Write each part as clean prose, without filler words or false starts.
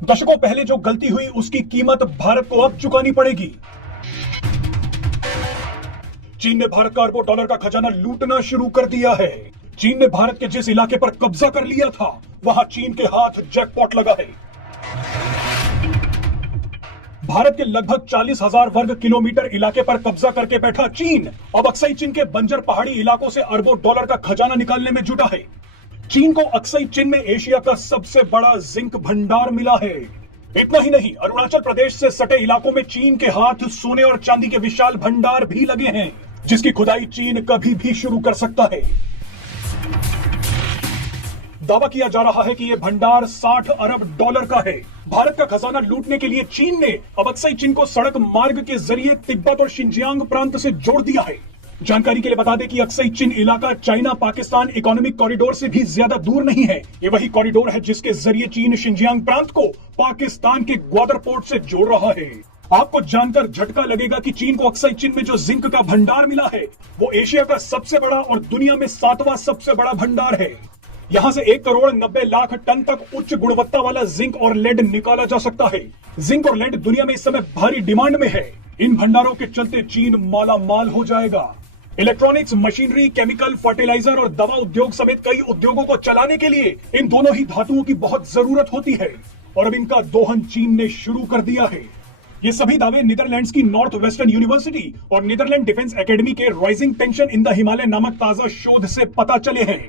दशकों पहले जो गलती हुई उसकी कीमत भारत को अब चुकानी पड़ेगी। चीन ने भारत का अरबों डॉलर का खजाना लूटना शुरू कर दिया है। चीन ने भारत के जिस इलाके पर कब्जा कर लिया था वहां चीन के हाथ जैकपॉट लगा है। भारत के लगभग 40,000 वर्ग किलोमीटर इलाके पर कब्जा करके बैठा चीन अब अक्साई चीन के बंजर पहाड़ी इलाकों से अरबों डॉलर का खजाना निकालने में जुटा है। चीन को अक्साई चीन में एशिया का सबसे बड़ा जिंक भंडार मिला है। इतना ही नहीं, अरुणाचल प्रदेश से सटे इलाकों में चीन के हाथ सोने और चांदी के विशाल भंडार भी लगे हैं, जिसकी खुदाई चीन कभी भी शुरू कर सकता है। दावा किया जा रहा है कि यह भंडार 60 अरब डॉलर का है। भारत का खजाना लूटने के लिए चीन ने अब अक्साई चीन को सड़क मार्ग के जरिए तिब्बत और शिनजियांग प्रांत से जोड़ दिया है। जानकारी के लिए बता दें कि अक्साई चीन इलाका चाइना पाकिस्तान इकोनॉमिक कॉरिडोर से भी ज्यादा दूर नहीं है। ये वही कॉरिडोर है जिसके जरिए चीन शिनजियांग प्रांत को पाकिस्तान के ग्वादर पोर्ट से जोड़ रहा है। आपको जानकर झटका लगेगा कि चीन को अक्साई चीन में जो जिंक का भंडार मिला है वो एशिया का सबसे बड़ा और दुनिया में 7वां सबसे बड़ा भंडार है। यहां से 1 करोड़ 90 लाख टन तक उच्च गुणवत्ता वाला जिंक और लेड निकाला जा सकता है। जिंक और लेड दुनिया में इस समय भारी डिमांड में है। इन भंडारों के चलते चीन माला माल हो जाएगा। इलेक्ट्रॉनिक्स, मशीनरी, केमिकल, फर्टिलाइजर और दवा उद्योग समेत कई उद्योगों को चलाने के लिए इन दोनों ही धातुओं की बहुत जरूरत होती है और अब इनका दोहन चीन ने शुरू कर दिया है। ये सभी दावे नीदरलैंड्स की नॉर्थ वेस्टर्न यूनिवर्सिटी और नीदरलैंड डिफेंस एकेडमी के rising tension in the Himalaya नामक ताजा शोध से पता चले हैं।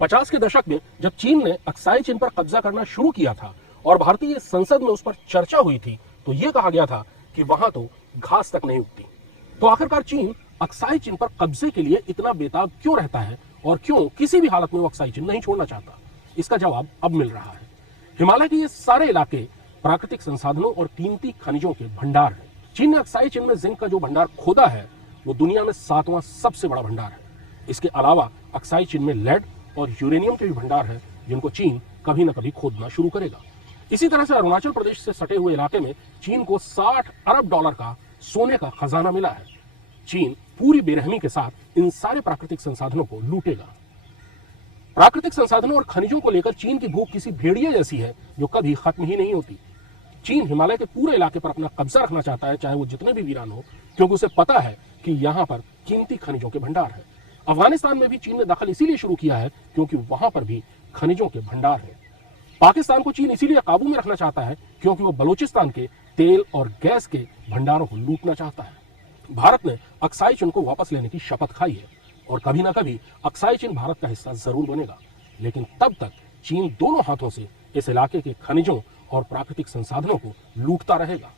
50 के दशक में जब चीन ने अक्साई चीन पर कब्जा करना शुरू किया था और भारतीय संसद में उस पर चर्चा हुई थी तो यह कहा गया था कि वहां तो घास तक नहीं उगती। तो आखिरकार चीन अक्साई चीन पर कब्जे के लिए इतना बेताब क्यों रहता है और क्यों किसी भी हालत में वो अक्साई चीन नहीं छोड़ना चाहता? इसका जवाब अब मिल रहा है। हिमालय के ये सारे इलाके प्राकृतिक संसाधनों और कीमती खनिजों के भंडार हैं। चीन ने अक्साई चीन में जिंक का जो भंडार खोदा है वो दुनिया में 7वां सबसे बड़ा भंडार है। इसके अलावा अक्साई चीन में लेड और यूरेनियम के भी भंडार हैं जिनको चीन कभी न कभी खोदना शुरू करेगा। इसी तरह से अरुणाचल प्रदेश से सटे हुए इलाके में चीन को 60 अरब डॉलर का सोने का खजाना मिला है। चीन पूरी बेरहमी के साथ इन सारे प्राकृतिक संसाधनों को लूटेगा। प्राकृतिक संसाधनों और खनिजों को लेकर चीन की भूख किसी भेड़िए जैसी है जो कभी खत्म ही नहीं होती। चीन हिमालय के पूरे इलाके पर अपना कब्जा रखना चाहता है, चाहे वो जितने भी वीरान हो, क्योंकि उसे पता है कि यहाँ पर कीमती खनिजों के भंडार है। अफगानिस्तान में भी चीन ने दखल इसीलिए शुरू किया है क्योंकि वहां पर भी खनिजों के भंडार है। पाकिस्तान को चीन इसीलिए काबू में रखना चाहता है क्योंकि वो बलूचिस्तान के तेल और गैस के भंडारों को लूटना चाहता है। भारत ने अक्साई चीन को वापस लेने की शपथ खाई है और कभी ना कभी अक्साई चीन भारत का हिस्सा जरूर बनेगा, लेकिन तब तक चीन दोनों हाथों से इस इलाके के खनिजों और प्राकृतिक संसाधनों को लूटता रहेगा।